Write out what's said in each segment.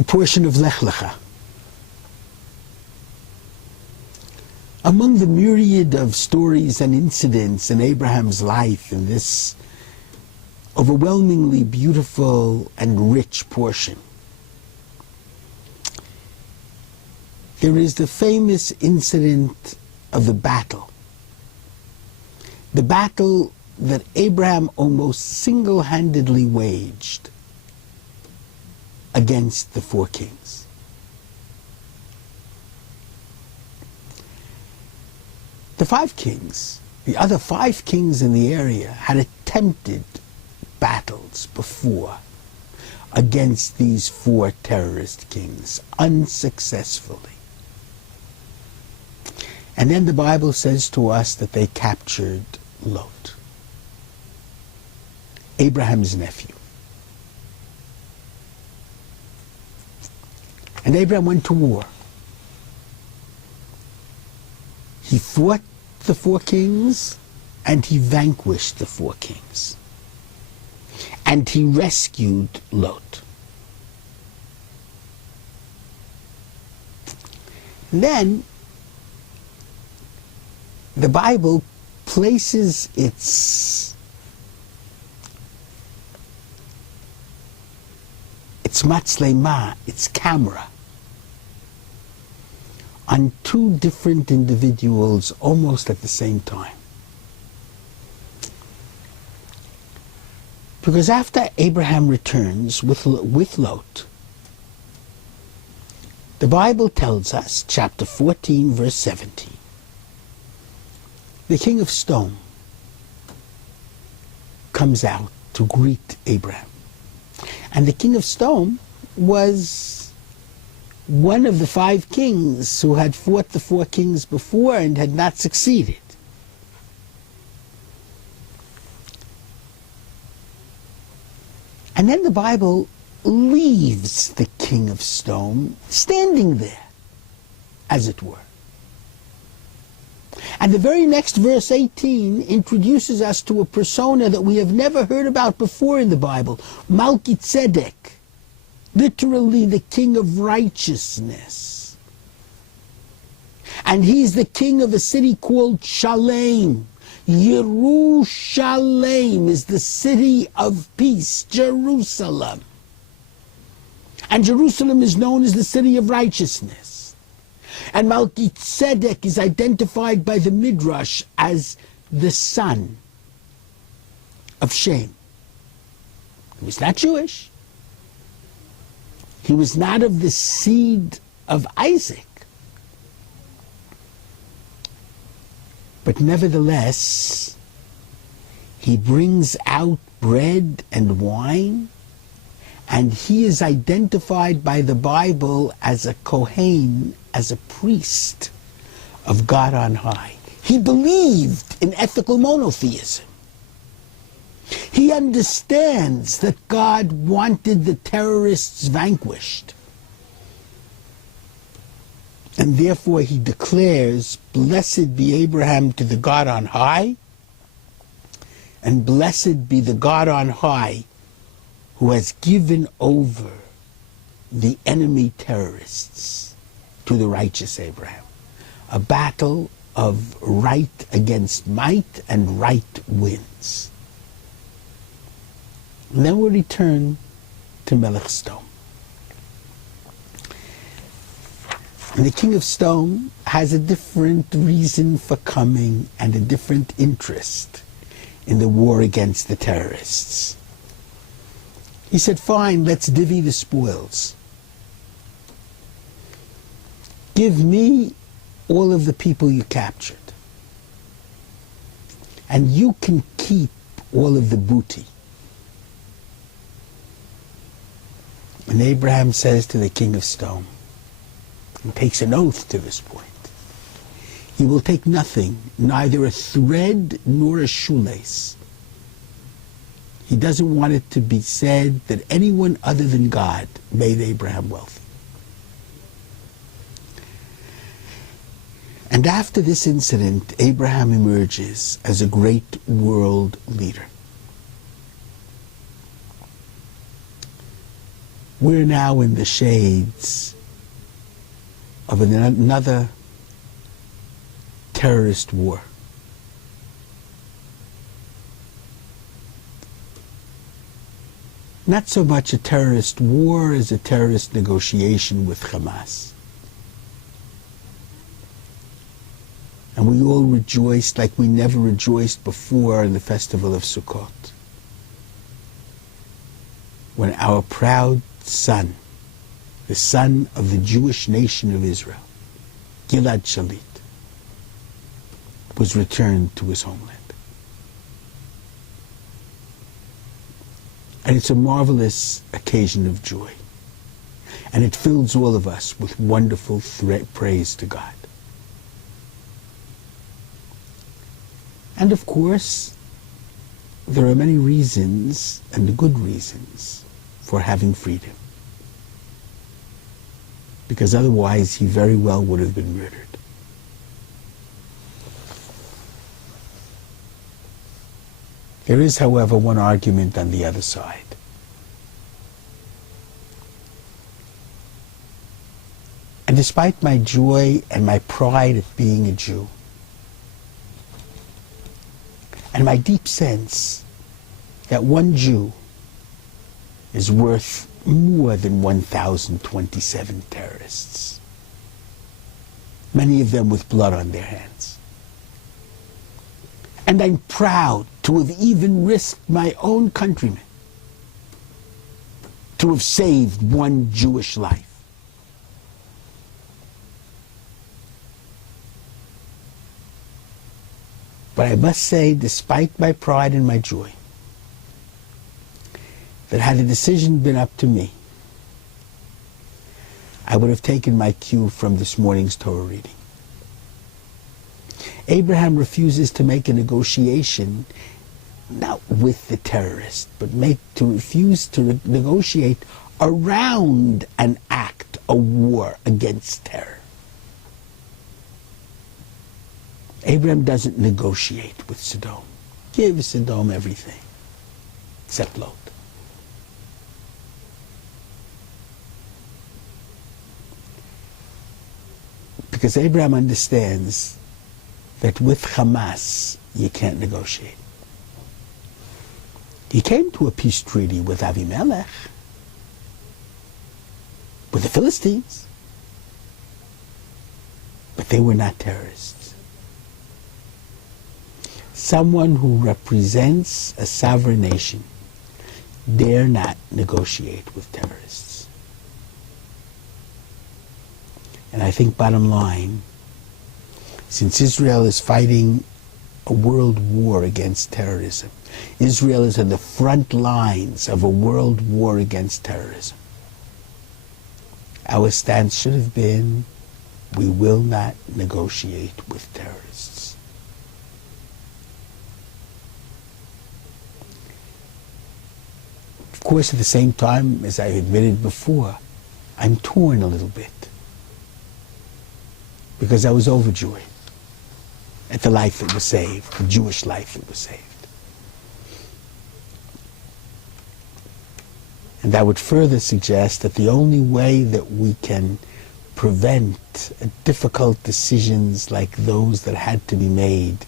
the portion of LECH-LECHA. Among the myriad of stories and incidents in Abraham's life in this overwhelmingly beautiful and rich portion, there is the famous incident of the battle that Abraham almost single-handedly waged against the four kings. The five kings, the other five kings in the area, had attempted battles before against these four terrorist kings, unsuccessfully. And then the Bible says to us that they captured Lot, Abraham's nephew. And Abraham went to war. He fought the four kings, and he vanquished the four kings. And he rescued Lot. And then the Bible places its matzlema, its camera, on two different individuals almost at the same time. Because after Abraham returns with Lot, the Bible tells us, chapter 14, verse 17, the king of Sodom comes out to greet Abraham. And the king of Sodom was one of the five kings who had fought the four kings before and had not succeeded. And then the Bible leaves the king of Sodom standing there, as it were. And the very next verse 18 introduces us to a persona that we have never heard about before in the Bible, Melchizedek, literally the king of righteousness. And he's the king of a city called Shalem. Yerushalem is the city of peace, Jerusalem. And Jerusalem is known as the city of righteousness. And Melchizedek is identified by the Midrash as the son of Shem. He was not Jewish. He was not of the seed of Isaac. But nevertheless, he brings out bread and wine, and he is identified by the Bible as a Kohen, as a priest of God on high. He believed in ethical monotheism. He understands that God wanted the terrorists vanquished. And therefore he declares, "Blessed be Abraham to the God on high, and blessed be the God on high who has given over the enemy terrorists to the righteous Abraham." A battle of right against might, and right wins. And then we return to Melech Sodom. And the king of Sodom has a different reason for coming and a different interest in the war against the terrorists. He said, "Fine, let's divvy the spoils. Give me all of the people you captured, and you can keep all of the booty." And Abraham says to the king of Sodom, and takes an oath to this point, he will take nothing, neither a thread nor a shoelace. He doesn't want it to be said that anyone other than God made Abraham wealthy. And after this incident, Abraham emerges as a great world leader. We're now in the shades of another terrorist war. Not so much a terrorist war as a terrorist negotiation with Hamas. And we all rejoiced like we never rejoiced before in the festival of Sukkot, when our proud son, the son of the Jewish nation of Israel, Gilad Shalit, was returned to his homeland. And it's a marvelous occasion of joy. And it fills all of us with wonderful praise to God. And of course, there are many reasons, and good reasons, for having freedom. Because otherwise he very well would have been murdered. There is, however, one argument on the other side. And despite my joy and my pride of being a Jew, and my deep sense that one Jew is worth more than 1,027 terrorists, many of them with blood on their hands. And I'm proud to have even risked my own countrymen to have saved one Jewish life. But I must say, despite my pride and my joy, that had the decision been up to me, I would have taken my cue from this morning's Torah reading. Abraham refuses to make a negotiation, not with the terrorist, but refuse to negotiate around an act, a war against terror. Abraham doesn't negotiate with Sodom. Give Sodom everything, except Lot. Because Abraham understands that with Hamas, you can't negotiate. He came to a peace treaty with Avimelech, with the Philistines, but they were not terrorists. Someone who represents a sovereign nation dare not negotiate with terrorists. And I think bottom line, since Israel is fighting a world war against terrorism, Israel is on the front lines of a world war against terrorism. Our stance should have been, we will not negotiate with terrorists. Of course, at the same time, as I admitted before, I'm torn a little bit, because I was overjoyed at the life that was saved, the Jewish life that was saved. And I would further suggest that the only way that we can prevent difficult decisions like those that had to be made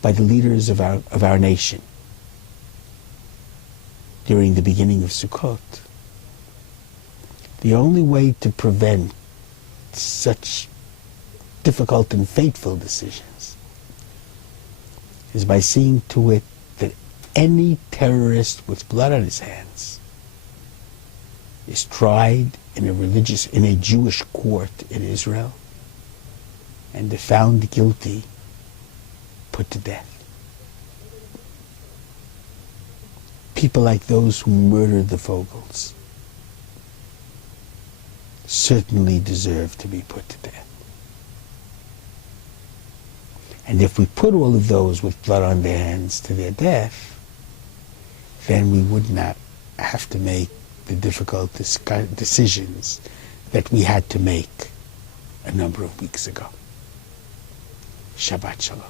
by the leaders of our nation during the beginning of Sukkot, the only way to prevent such difficult and fateful decisions is by seeing to it that any terrorist with blood on his hands is tried in a Jewish court in Israel, and if found guilty, put to death. People like those who murdered the Vogels certainly deserve to be put to death. And if we put all of those with blood on their hands to their death, then we would not have to make the difficult decisions that we had to make a number of weeks ago. Shabbat Shalom.